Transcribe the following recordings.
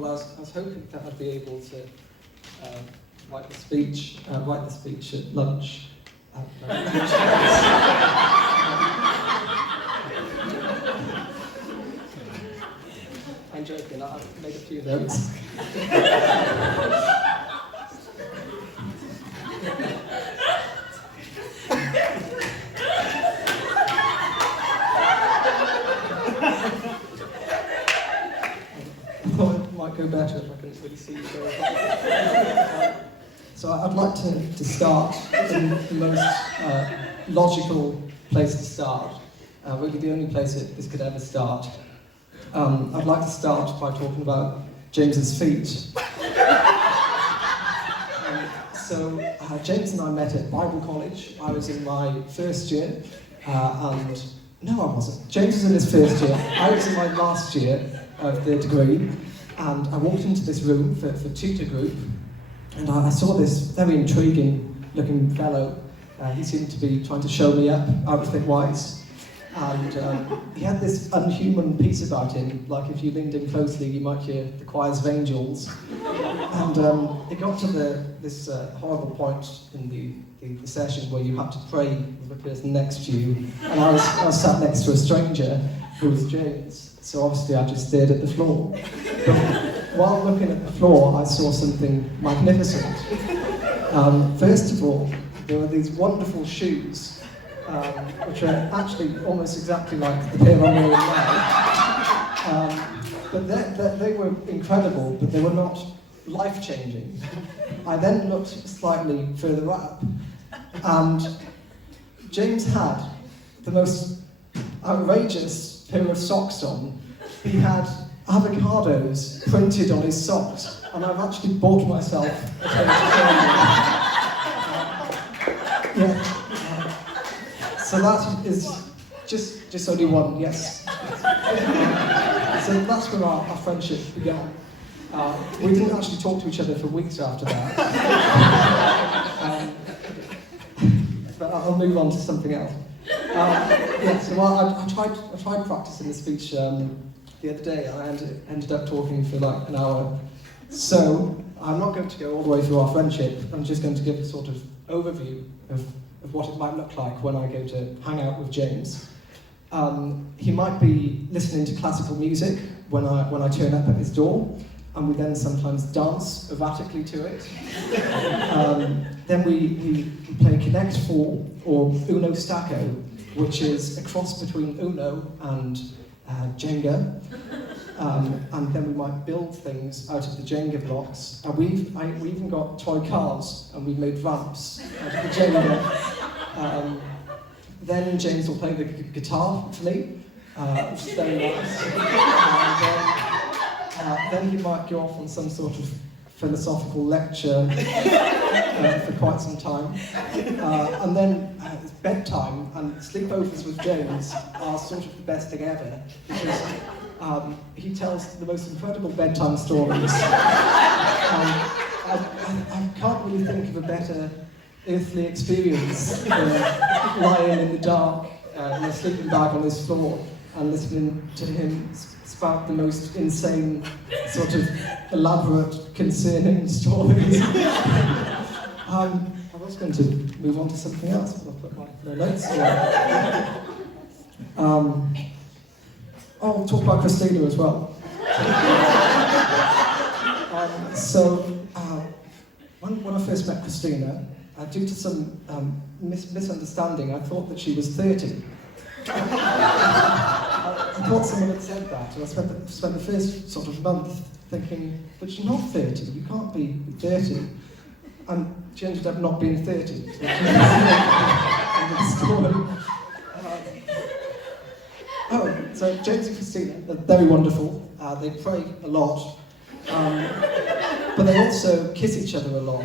Well, I was hoping that I'd be able to write the speech at lunch. I'm joking, I've made a few notes. I thought it might go better if I couldn't really see each other. So I'd like to start in the most logical place to start, really the only place this could ever start. I'd like to start by talking about James's feet. James and I met at Bible College. I was in my first year, and no, I wasn't. James was in his first year. I was in my last year of the degree, and I walked into this room for tutor group, and I saw this very intriguing looking fellow. He seemed to be trying to show me up, outfit-wise, and he had this unhuman piece about him, like if you leaned in closely you might hear the choirs of angels. And it got to this horrible point in the session where you had to pray with the person next to you, and I was sat next to a stranger who was James, so obviously I just stared at the floor. But while looking at the floor, I saw something magnificent. First of all, there were these wonderful shoes, which are actually almost exactly like the pair I'm wearing now. But they were incredible, but they were not life-changing. I then looked slightly further up, and James had the most outrageous pair of socks on. He had avocados printed on his socks, and I've actually bought myself a pair of shoes. So that is just only one, yes. So that's where our friendship began. We didn't actually talk to each other for weeks after that. But I'll move on to something else. So I tried practicing the speech the other day, and I ended up talking for like an hour. So I'm not going to go all the way through our friendship. I'm just going to give a sort of overview of what it might look like when I go to hang out with James. He might be listening to classical music when I turn up at his door, and we then sometimes dance erratically to it. Then we play Connect 4 or Uno Stacco, which is a cross between Uno and Jenga. And then we might build things out of the Jenga blocks. And we even got toy cars, and we've made ramps out of the Jenga. Then James will play the guitar for me, which is very nice. Then he might go off on some sort of philosophical lecture for quite some time. And then it's bedtime, and sleepovers with James are sort of the best thing ever, because he tells the most incredible bedtime stories. I can't really think of a better earthly experience than lying in the dark in a sleeping bag on his floor and listening to him spout the most insane, sort of elaborate, concerning stories. I was going to move on to something else, but I'll put my notes here. We'll talk about Christina as well. When I first met Christina, due to some misunderstanding, I thought that she was 30. I thought someone had said that, and I spent the first sort of month thinking, but she's not 30, you can't be 30. And she ended up not being 30. So James and Christina are very wonderful. They pray a lot, but they also kiss each other a lot.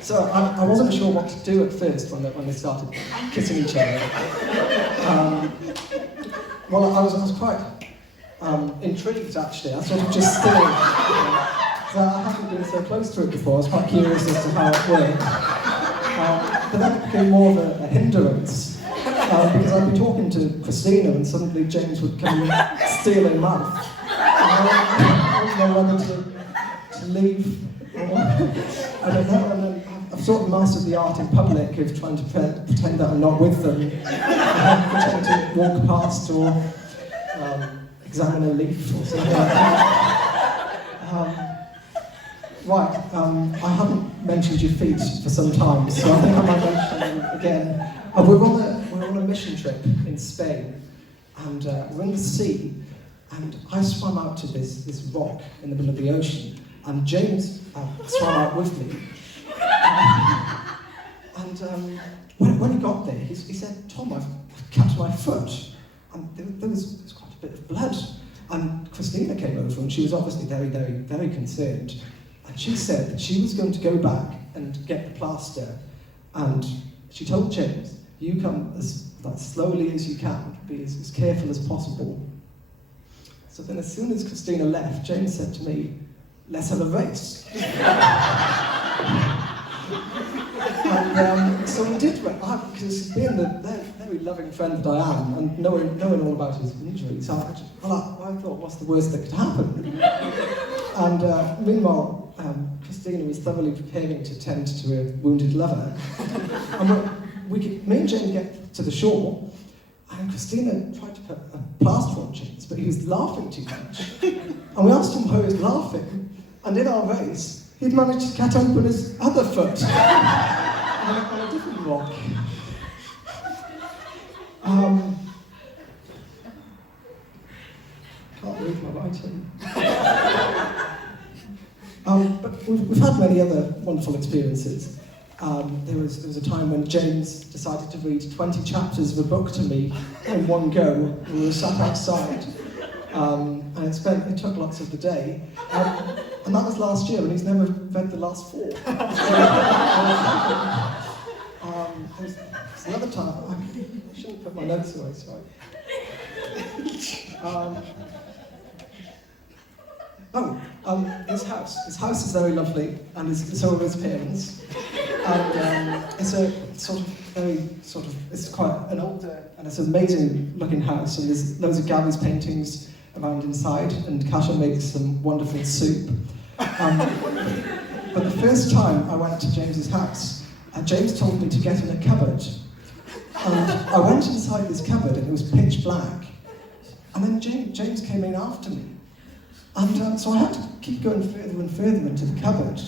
So I wasn't sure what to do at first when they started kissing each other. Well, I was quite intrigued, actually. I sort of just So I hadn't been so close to it before. I was quite curious as to how it worked. But then it became more of a hindrance. Because I'd be talking to Christina and suddenly James would come and steal her mouth. I didn't know whether to leave or I don't know. And then I've sort of mastered the art in public of trying to pretend that I'm not with them. Pretend to walk past or examine a leaf or something like that. I haven't mentioned your feet for some time, so I think I might mention them again. We're on a mission trip in Spain, and we're in the sea, and I swam out to this rock in the middle of the ocean, and James swam out with me. When he got there, he said, "Tom, I've cut my foot," and there was quite a bit of blood. And Christina came over, and she was obviously very, very, very concerned. And she said that she was going to go back and get the plaster, and she told James, "You come as slowly as you can, be as careful as possible." So then as soon as Christina left, James said to me, "Let's have a race." And so we did, because being the very loving friend that I am, and knowing all about his injuries, I thought, what's the worst that could happen? And meanwhile, Christina was thoroughly preparing to tend to a wounded lover. And me and Jane get to the shore, and Christina tried to put a plaster on James, but he was laughing too much. And we asked him why he was laughing, and in our race, he'd managed to cut open his other foot on a different rock. Can't read my writing. But we've had many other wonderful experiences. There was a time when James decided to read 20 chapters of a book to me in one go. We were sat outside, and it took lots of the day. And that was last year, and he's never read the last 4. There's another time, I shouldn't put my notes away, sorry. His house. His house is very lovely, and so are his parents. And it's a it's quite an older, and it's an amazing looking house, and there's loads of Gary's paintings around inside, and Kasha makes some wonderful soup. But the first time I went to James's house, James told me to get in a cupboard. And I went inside this cupboard, and it was pitch black. And then James came in after me. And so I had to keep going further and further into the cupboard.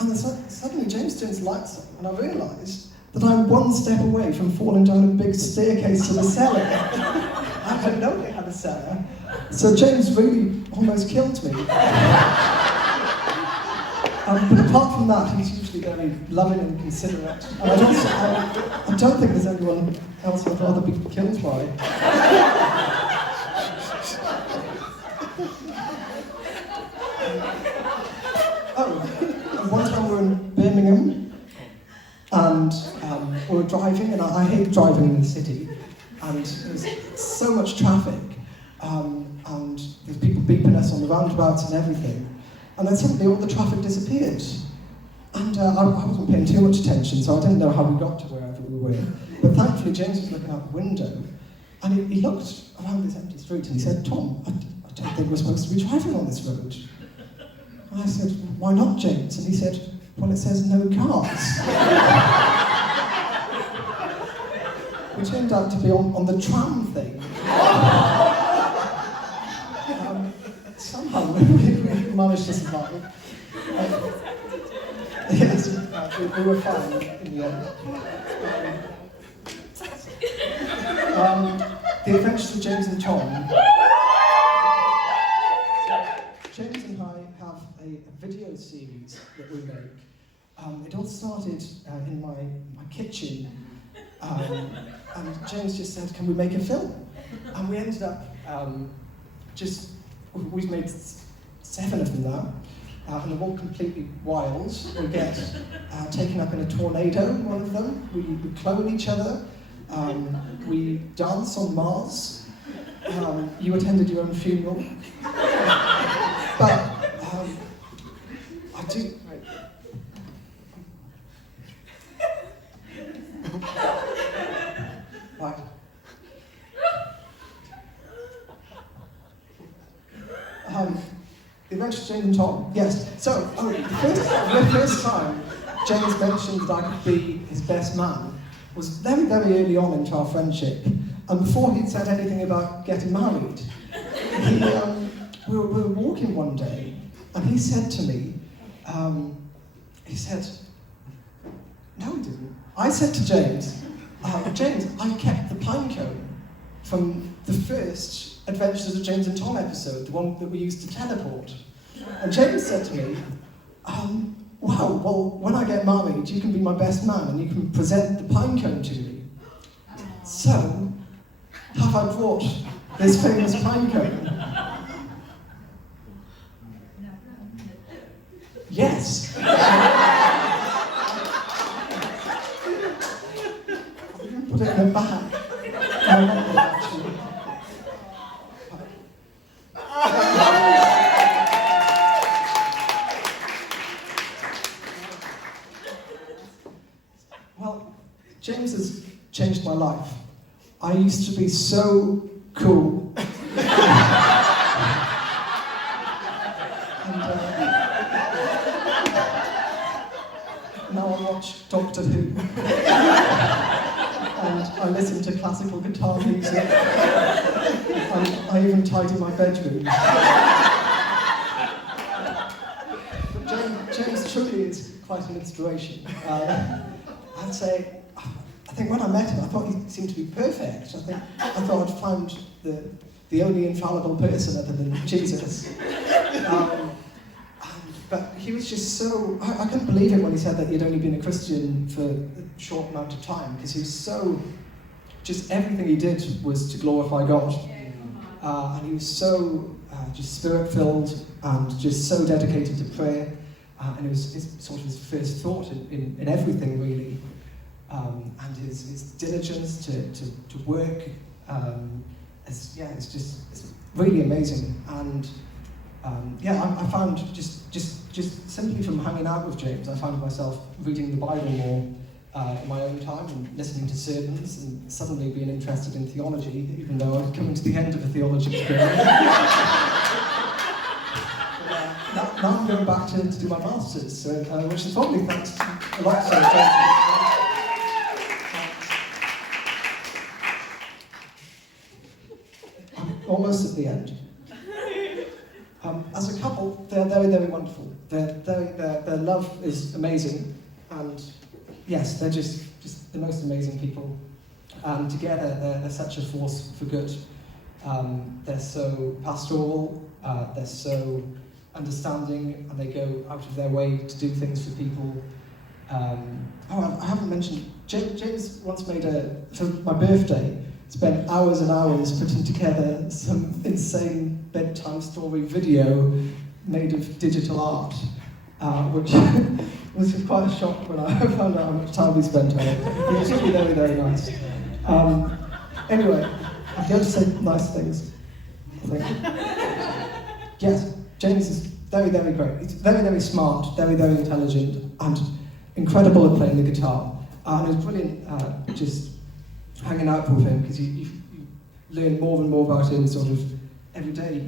And then suddenly James turns the lights on, and I realised that I'm one step away from falling down a big staircase to the cellar. I didn't know they had a cellar. So James really almost killed me. But apart from that, he's usually very loving and considerate. And I don't think there's anyone else I'd rather be killed by. One time we were in Birmingham, and we were driving, and I hate driving in the city, and there's so much traffic, and there's people beeping us on the roundabouts and everything, and then suddenly all the traffic disappeared, and I wasn't paying too much attention, so I didn't know how we got to wherever we were, but thankfully James was looking out the window, and he looked around this empty street, and he said, "Tom, I don't think we're supposed to be driving on this road." And I said, "Why not, James?" And he said, "Well, it says no cars." We turned out to be on the tram thing. Somehow we managed to survive. Yes, we were fine in the end. The Adventures of James and Tom. James and I have a video series that we make. It all started in my kitchen, and James just said, "Can we make a film?" And we ended up we've made 7 of them now, and they're all completely wild. We get taken up in a tornado, one of them. We clone each other. We dance on Mars. You attended your own funeral. But mentioned James and Tom? Yes. So, the first time James mentioned that I could be his best man was very, very early on into our friendship. And before he'd said anything about getting married, we were walking one day, and he said to me, no, he didn't. I said to James, James, I kept the pine cone from the first Adventures of James and Tom episode, the one that we used to teleport. And James said to me, wow, well, when I get married, you can be my best man and you can present the pine cone to me. So, have I brought this famous pine cone? Yes. Put it in the bag. Actually. Well, James has changed my life. I used to be so cool. Now I watch Doctor Who. And I listen to classical guitar music. And I even tidy my bedroom. But James truly is quite an inspiration. I'd say, I think when I met him, I thought he seemed to be perfect. I thought I'd found the only infallible person other than Jesus. But he was just so... I couldn't believe it when he said that he'd only been a Christian for a short amount of time, because he was so... Just everything he did was to glorify God. And he was so just spirit-filled and just so dedicated to prayer. And it was sort of his first thought in everything, really. And his diligence to work, it's really amazing. And I found just simply from hanging out with James, I found myself reading the Bible more in my own time and listening to sermons and suddenly being interested in theology, even though I'd come to the end of a theology degree. Now I'm going back to do my masters, which is probably thanks to a lot of I'm almost at the end. As a couple, they're very, very wonderful. Their love is amazing, and yes, they're just the most amazing people. And together, they're such a force for good. They're so pastoral, they're so understanding, and they go out of their way to do things for people. I haven't mentioned, James once made for my birthday, spent hours and hours putting together some insane bedtime story video made of digital art, which was quite a shock when I found out how much time we spent on it. It was really very, very nice. Anyway, I'm going to say nice things, I think. Yes, James is very, very great. He's very, very smart, very, very intelligent, and incredible at playing the guitar. And it was brilliant just hanging out with him, because you learn more and more about him sort of every day.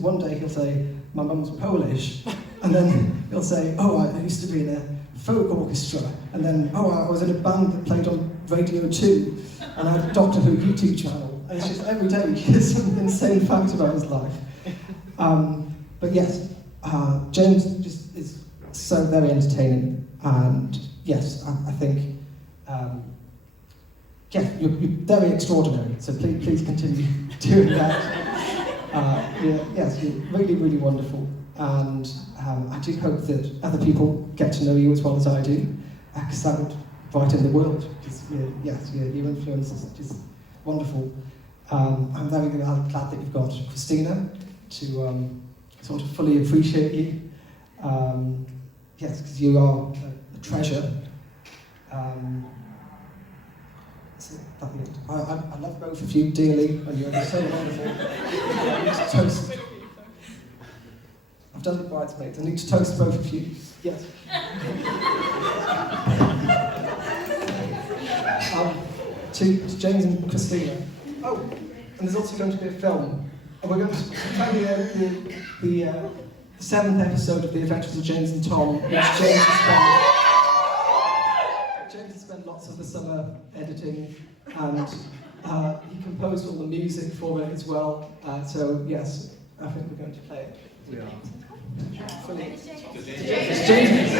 One day he'll say, my mum's Polish, and then he'll say, oh, I used to be in a folk orchestra, and then, oh, I was in a band that played on Radio 2, and I had a Doctor Who YouTube channel. And it's just every day he hears some insane facts about his life. But yes, James just is so very entertaining, and yes, I think, yeah, you're very extraordinary, so please continue doing that. Yes, you're really, really wonderful, and I do hope that other people get to know you as well as I do, because that would brighten the world, because your influence is just wonderful. I'm very glad that you've got Christina to sort of fully appreciate you. Yes, because you are a treasure. I love both of you dearly, and you're so wonderful. I need to toast. I've done the bridesmaids. I need to toast both of you. Yes. To James and Christina. Oh, and there's also going to be a film. And we're going to tell you the 7th episode of The Adventures of James and Tom, which James has spent lots of the summer editing, and he composed all the music for it as well. So yes, I think we're going to play it. We are. It's James.